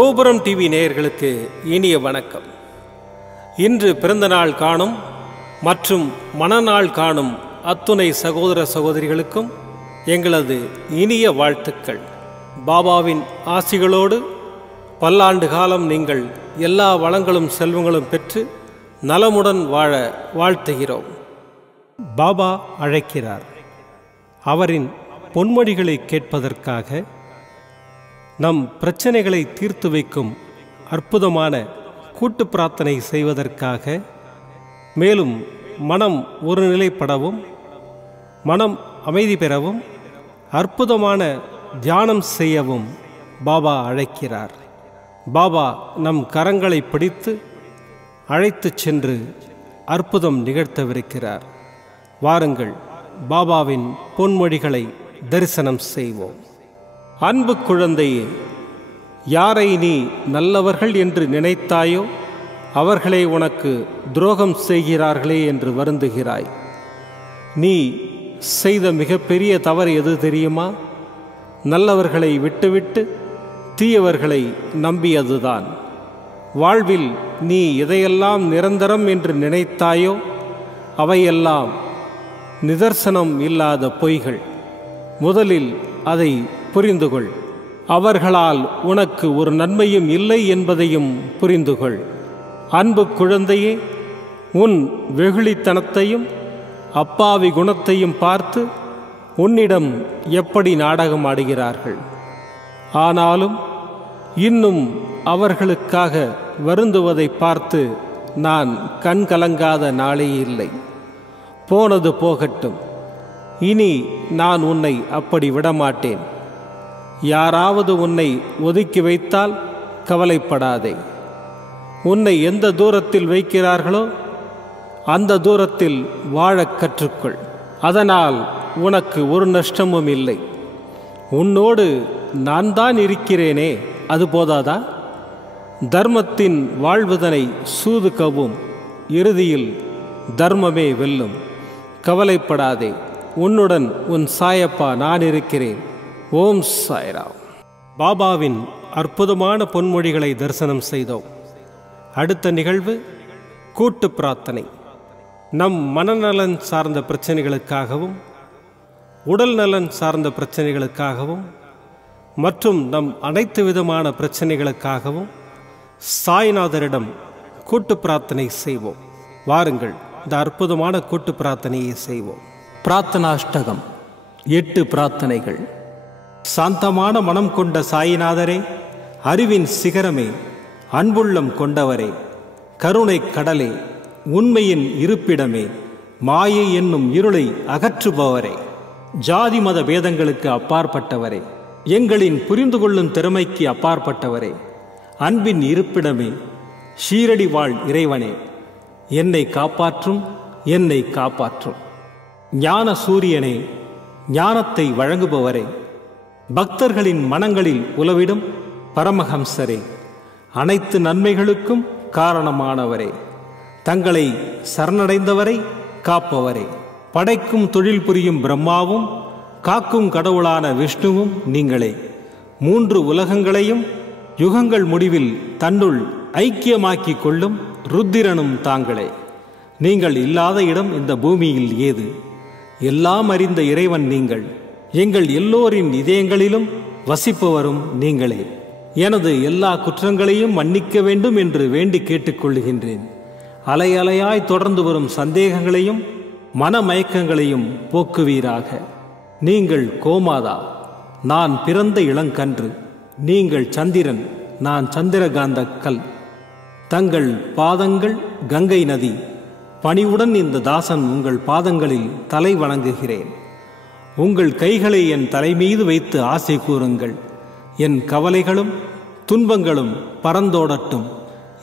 கோபுரம் டிவி நேயர்களுக்கு இனிய வணக்கம். இன்று பிறந்தநாள் காணும் மற்றும் மணநாள் காணும் அத்துணை சகோதர சகோதரிகளுக்கும் எங்களது இனிய வாழ்த்துக்கள். பாபாவின் ஆசிகளோடு பல்லாண்டு காலம் நீங்கள் எல்லா வளங்களும் செல்வங்களும் பெற்று நலமுடன் வாழ வாழ்த்துகிறோம். பாபா அழைக்கிறார். அவரின் பொன்மொழிகளை கேட்பதற்காக, நம் பிரச்சனைகளை தீர்த்து வைக்கும் அற்புதமான கூட்டு பிரார்த்தனை செய்வதற்காக, மேலும் மனம் ஒருநிலைப்படவும் மனம் அமைதி பெறவும் அற்புதமான தியானம் செய்யவும் பாபா அழைக்கிறார். பாபா நம் கரங்களை பிடித்து அழைத்துச் சென்று அற்புதம் நிகழ்த்தவிருக்கிறார். வாருங்கள், பாபாவின் பொன்மொழிகளை தரிசனம் செய்வோம். அன்பு குழந்தையே, யாரை நீ நல்லவர்கள் என்று நினைத்தாயோ அவர்களே உனக்கு துரோகம் செய்கிறார்களே என்று வருந்துகிறாய். நீ செய்த மிகப்பெரிய தவறு எது தெரியுமா? நல்லவர்களை விட்டுவிட்டு தீயவர்களை நம்பியதுதான். வாழ்வில் நீ எதையெல்லாம் நிரந்தரம் என்று நினைத்தாயோ அவையெல்லாம் நிதர்சனம் இல்லாத பொய்கள். முதலில் அதை புரிந்துகொள். அவர்களால் உனக்கு ஒரு நன்மையும் இல்லை என்பதையும் புரிந்துகொள். அன்பு குழந்தையே, உன் வெகுளித்தனத்தையும் அப்பாவி குணத்தையும் பார்த்து உன்னிடம் எப்படி நாடகம் ஆடுகிறார்கள். ஆனாலும் இன்னும் அவர்களுக்காக வருந்துவதை பார்த்து நான் கண் கலங்காத நாளே இல்லை. போனது போகட்டும். இனி நான் உன்னை அப்படி விடமாட்டேன். யாராவது உன்னை ஒதுக்கி வைத்தால் கவலைப்படாதே. உன்னை எந்த தூரத்தில் வைக்கிறார்களோ அந்த தூரத்தில் வாழக் கற்றுக்கொள். அதனால் உனக்கு ஒரு நஷ்டமும் இல்லை. உன்னோடு நான் தான் இருக்கிறேனே, அது போதாதா? தர்மத்தின் வாழ்வதனை சூது கவும், இறுதியில் தர்மமே வெல்லும். கவலைப்படாதே, உன்னுடன் உன் சாயப்பா நான் இருக்கிறேன். ஓம் சாய்ராம். பாபாவின் அற்புதமான பொன்மொழிகளை தரிசனம் செய்தோம். அடுத்த நிகழ்வு கூட்டு பிரார்த்தனை. நம் மனநலன் சார்ந்த பிரச்சனைகளுக்காகவும் உடல் நலன் சார்ந்த பிரச்சனைகளுக்காகவும் மற்றும் நம் அனைத்து விதமான பிரச்சனைகளுக்காகவும் சாய்நாதரிடம் கூட்டு பிரார்த்தனை செய்வோம். வாருங்கள், இந்த அற்புதமான கூட்டு பிரார்த்தனையை செய்வோம். பிரார்த்தனாஷ்டகம். 8 பிரார்த்தனைகள். சாந்தமான மனம் கொண்ட சாயிநாதரே, அறிவின் சிகரமே, அன்புள்ளம் கொண்டவரே, கருணை கடலே, உண்மையின் இருப்பிடமே, மாயை என்னும் இருளை அகற்றுபவரே, ஜாதி மத பேதங்களுக்கு அப்பாற்பட்டவரே, எங்களின் புரிந்து கொள்ளும் திறமைக்கு அப்பாற்பட்டவரே, அன்பின் இருப்பிடமே, ஷீரடி வாழ் இறைவனே, என்னை காப்பாற்றும், என்னை காப்பாற்றும். ஞான சூரியனே, ஞானத்தை வழங்குபவரே, பக்தர்களின் மனங்களில் உலவிடும் பரமஹம்சரே, அனைத்து நன்மைகளுக்கும் காரணமானவரே, தங்களை சரணடைந்தவரை காப்பவரே, படைக்கும் தொழில் புரியும் பிரம்மாவும் காக்கும் கடவுளான விஷ்ணுவும் நீங்களே. 3 உலகங்களையும் யுகங்கள் முடிவில் தன்னுள் ஐக்கியமாக்கிக் கொள்ளும் ருத்திரனும் தாங்களே. நீங்கள் இல்லாத இடம் இந்த பூமியில் ஏது? எல்லாம் அறிந்த இறைவன் நீங்கள். எங்கள் எல்லோரின் இதயங்களிலும் வசிப்பவரும் நீங்களே. எனது எல்லா குற்றங்களையும் மன்னிக்க வேண்டும் என்று வேண்டி கேட்டுக்கொள்ளுகின்றேன். அலை அலையாய் தொடர்ந்து வரும் சந்தேகங்களையும் மனமயக்கங்களையும் போக்குவீராக. நீங்கள் கோமாதா, நான் பிறந்த இளங்கன்று. நீங்கள் சந்திரன், நான் சந்திரகாந்த கல். தங்கள் பாதங்கள் கங்கை நதி. பணிவுடன் இந்த தாசன் உங்கள் பாதங்களில் தலை வணங்குகிறேன். உங்கள் கைகளை என் தலைமீது வைத்து ஆசை கூறுங்கள். என் கவலைகளும் துன்பங்களும் பறந்தோடட்டும்.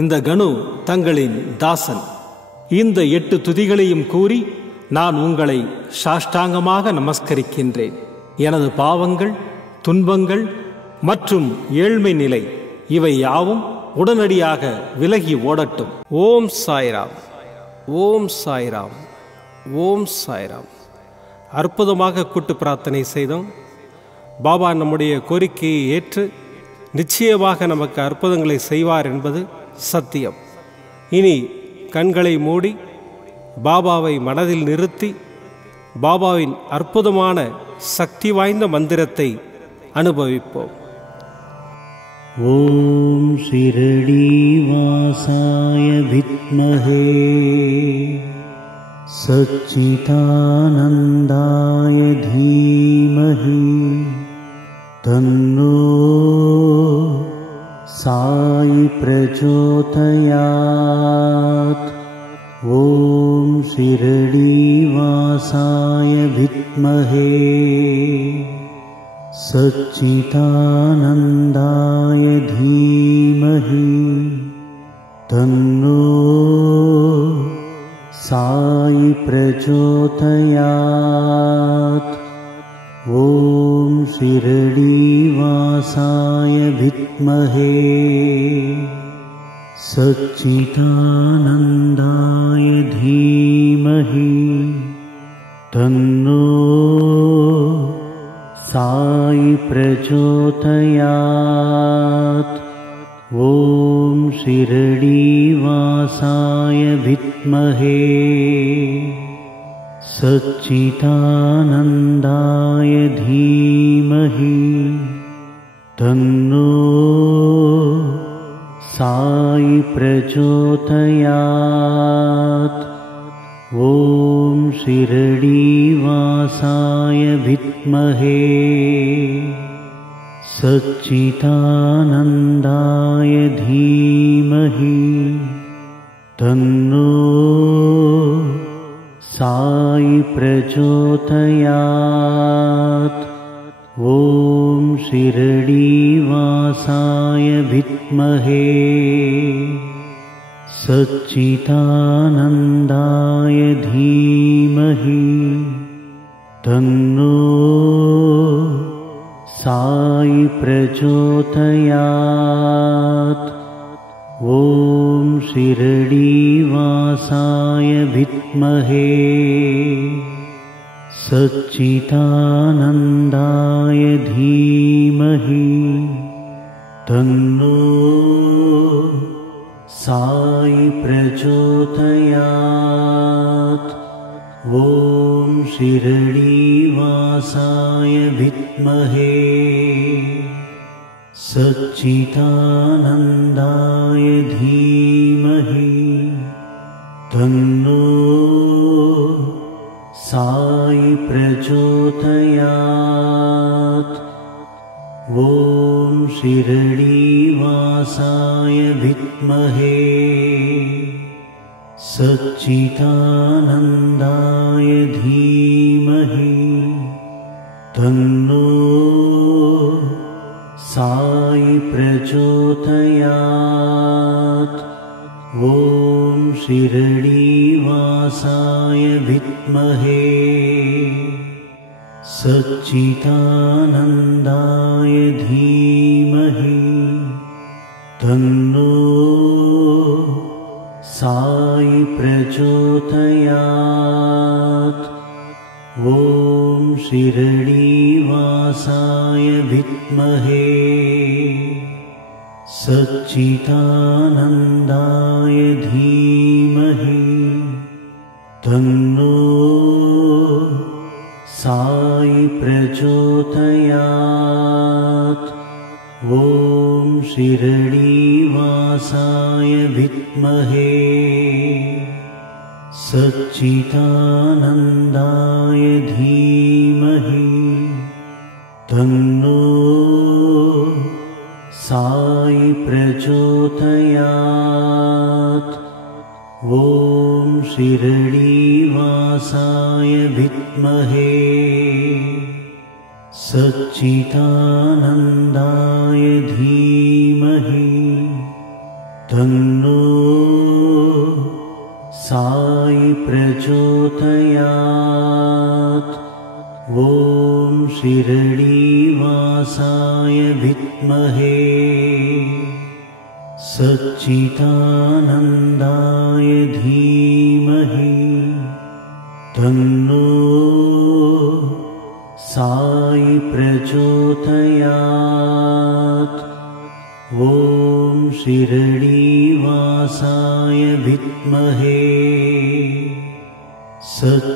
இந்த கணு தங்களின் தாசன். இந்த 8 துதிகளையும் கூறி நான் உங்களை சாஷ்டாங்கமாக நமஸ்கரிக்கின்றேன். எனது பாவங்கள், துன்பங்கள் மற்றும் ஏழ்மை நிலை இவை யாவும் உடனடியாக விலகி ஓடட்டும். ஓம் சாய்ராம், ஓம் சாய்ராம், ஓம் சாய்ராம். அற்புதமாக கூட்டு பிரார்த்தனை செய்தோம். பாபா நம்முடைய கோரிக்கையை ஏற்று நிச்சயமாக நமக்கு அற்புதங்களை செய்வார் என்பது சத்தியம். இனி கண்களை மூடி பாபாவை மனதில் நிறுத்தி பாபாவின் அற்புதமான சக்தி வாய்ந்த மந்திரத்தை அனுபவிப்போம். ஓம் ஷிரடி வாசாய வித்மஹே சச்சிதானந்தாய தீமஹி தன்னோ சாயி பிரச்சோதயாத். ஓம் ஷிரடி வாசாய வித்மஹே சச்சிதானந்தாய தீமஹி தன்னோ சாயி பிரச்சோதயாத். ஓம் ஷிரடி வாசாய வித்மஹே சச்சிதானந்தாய தீமஹி தன்னோ சாயி பிரச்சோதயாத். ஓம் ஷிரடி வாசாய வித்மஹே சச்சிதானந்தாய தீமஹி தன்னோ சாயி பிரச்சோதயாத். ஓம் ஷிரடி வாசாய வித்மஹே சச்சிதானந்தாய தீமஹி தன்னோ சாயி பிரச்சோதயாத். ஓம் ஷிரடி வாசாய வித்மஹே சச்சிதானந்தாய தீமஹி தன்னோ சாயி பிரச்சோதயாத். ஓம் ஷிரடி வாசாய வித்மஹே சச்சிதானந்தாய தீமஹி தன்னோ சாயி பிரச்சோதயாத். ஓம் ஷிரடி வாசாய வித்மஹே சச்சிதானந்தாய தீமஹி தன்னோ சாயி பிரச்சோதயாத். ஓம் ஷிரடி வாசாய வித்மஹே சச்சிதானந்தாய தீமஹி தன்னோ சாயி பிரச்சோதயாத். ஓம் ஷிரடி வாசாய வித்மஹே சச்சிதானந்தாய தீமஹி தன்னோ சாயி பிரச்சோதயாத். ஓம் ஷிரடி வாசாய வித்மஹே சச்சிதானந்தாய தீமஹி தன்னோ சாயி பிரச்சோதயாத். ஓம் ஷிரடி வாசாய வித்மஹே சச்சிதானந்தாய தீமஹி தன்னோ சாயி பிரச்சோதயாத். ஓம் ஷிரடி வாசாய வித்மஹே சச்சிதானந்தாய தீமஹி தன்னோ சாயி பிரச்சோதயாத். ஓம் ஷிரடி வாசாய வித்மஹே சச்சிதானந்தாய தீமஹி தன்னோ சாயி பிரச்சோதயாத். ॐ शिरडीवासाय विद्महे सच्चिदानन्दाय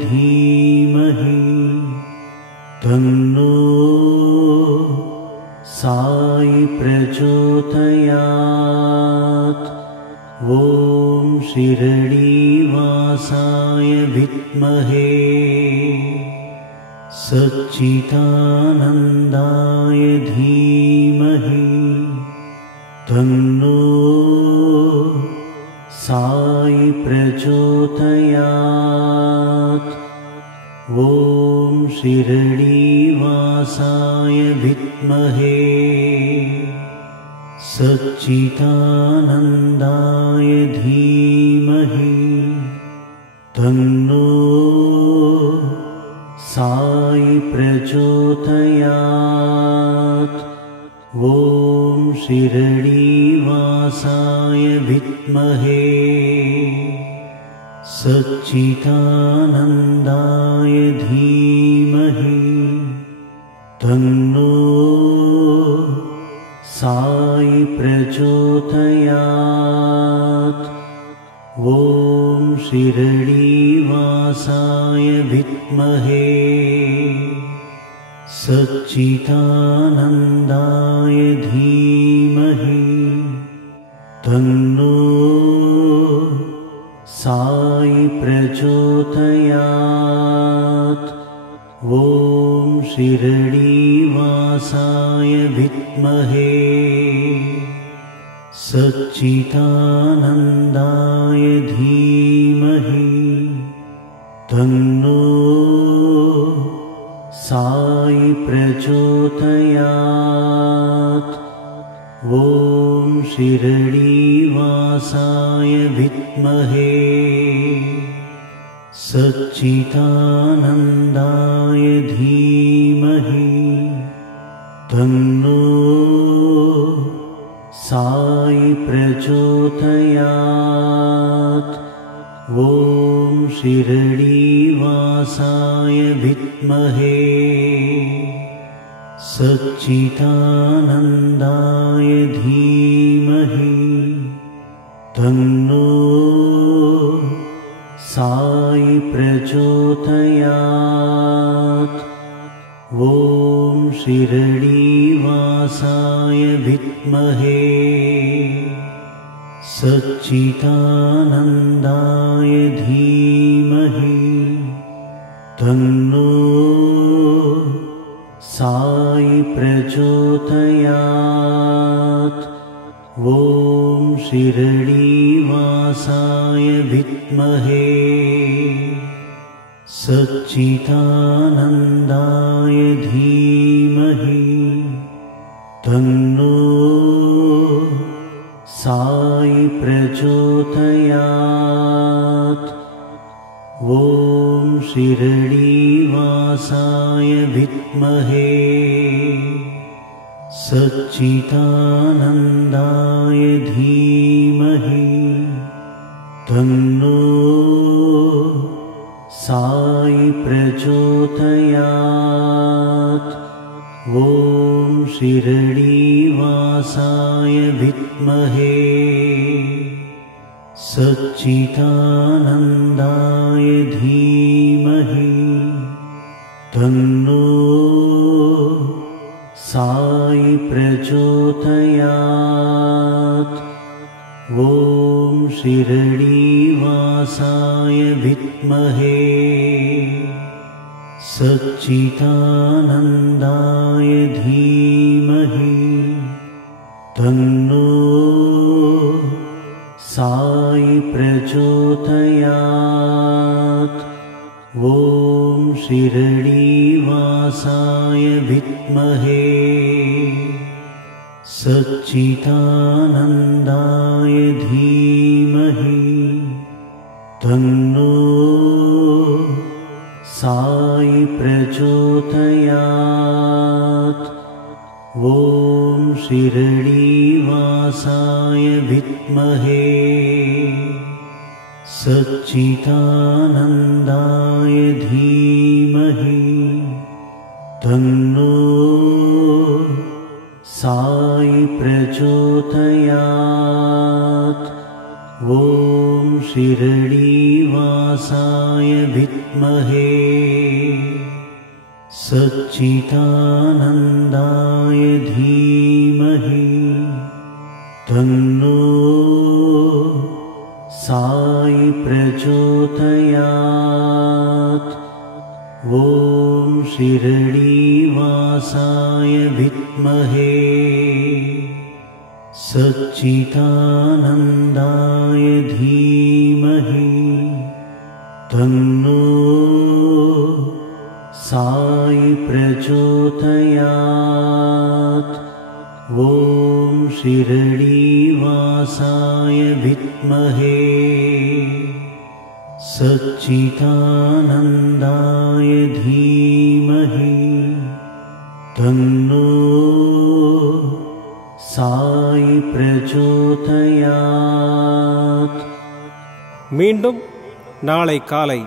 धीमहि तन्नो साई प्रचोदयात्। ॐ शिरडीवासाय विद्महे सच्चिदानन्दाय धीमहि तन्नो साई प्रचोदयात्। ॐ शिरडीवासाय विद्महे सच्चिदानन्दाय धीमहि तन्नो साई प्रचोदयात्। ॐ शिरडीवासाय विद्महे सच्चिदानन्दाय धीमहि तन्नो साई प्रचोदयात्। ॐ शिरडीवासाय विद्महे सच्चिदानन्दाय धीमहि तन्नो साई प्रचोदयात्। ॐ शिरडीवासाय विद्महे सच्चिदानन्दाय धीमहि तन्नो साई प्रचोदयात्। ॐ शिरडीवासाय विद्महे सच्चिदानन्दाय धीमहि तन्नो साई प्रचोदयात्। ॐ शिरडीवासाय विद्महे सच्चिदानन्दाय धीमहि तन्नो साई प्रचोदयात्। ॐ शिरडीवासाय विद्महे सच्चिदानन्दाय धीमहि तन्नो साई प्रचोदयात्। ॐ शिरडीवासाय विद्महे सच्चिदानन्दाय धीमहि तन्नो साई प्रचोदयात्। ॐ शिरडीवासाय विद्महे सच्चिदानन्दाय धीमहि तन्नो साई प्रचोदयात्। ॐ शिरडीवासाय विद्महे सच्चिदानन्दाय धीमहि तन्नो साई प्रचोदयात्। ॐ शिरडीवासाय विद्महे सच्चिदानन्दाय धीमहि तन्नो साई प्रचोदयात्। ॐ शिरडीवासाय विद्महे सच्चिदानन्दाय धीमहि तन्नो साई प्रचोदयात्। ॐ शिरडीवासाय विद्महे सच्चिदानन्दाय धीमहि तन्नो साई प्रचोदयात्। ॐ शिरडीवासाय विद्महे सच्चिदानन्दाय धीमहि तन्नो साई प्रचोदयात्। ॐ शिरडीवासाय विद्महे सच्चिदानन्दाय धीमहि तन्नो साई प्रचोदयात्। ॐ शिरडीवासाय विद्महे सच्चिदानन्दाय धीमहि तन्नो साई प्रचोदयात्। மீண்டும் நாளை காலை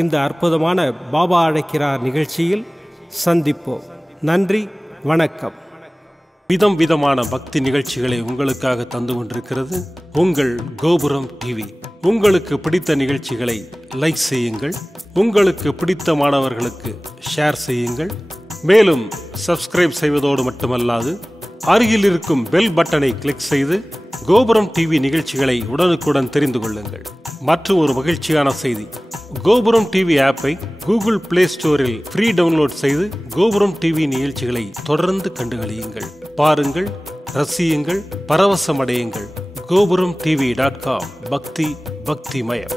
இந்த அற்புதமான பாபா அழைக்கிறார் நிகழ்ச்சியில் சந்திப்போம். நன்றி, வணக்கம். விதம் விதமான பக்தி நிகழ்ச்சிகளை உங்களுக்காக தந்து கொண்டிருக்கிறது உங்கள் கோபுரம் டிவி. உங்களுக்கு பிடித்த நிகழ்ச்சிகளை லைக் செய்யுங்கள், உங்களுக்கு பிடித்த மாணவர்களுக்கு ஷேர் செய்யுங்கள். மேலும் சப்ஸ்கிரைப் செய்வதோடு மட்டுமல்லாது அருகில் இருக்கும் பெல் பட்டனை கிளிக் செய்து கோபுரம் டிவி நிகழ்ச்சிகளை உடனுக்குடன் தெரிந்து கொள்ளுங்கள். மற்றும் ஒரு மகிழ்ச்சியான செய்தி, கோபுரம் டிவி ஆப்பை கூகுள் பிளே ஸ்டோரில் ஃப்ரீ டவுன்லோட் செய்து கோபுரம் டிவி நிகழ்ச்சிகளை தொடர்ந்து கண்டுகளியுங்கள், பாருங்கள், ரசியுங்கள், பரவசமடையுங்கள். gopuramtv.com பக்தி பக்திமயம்.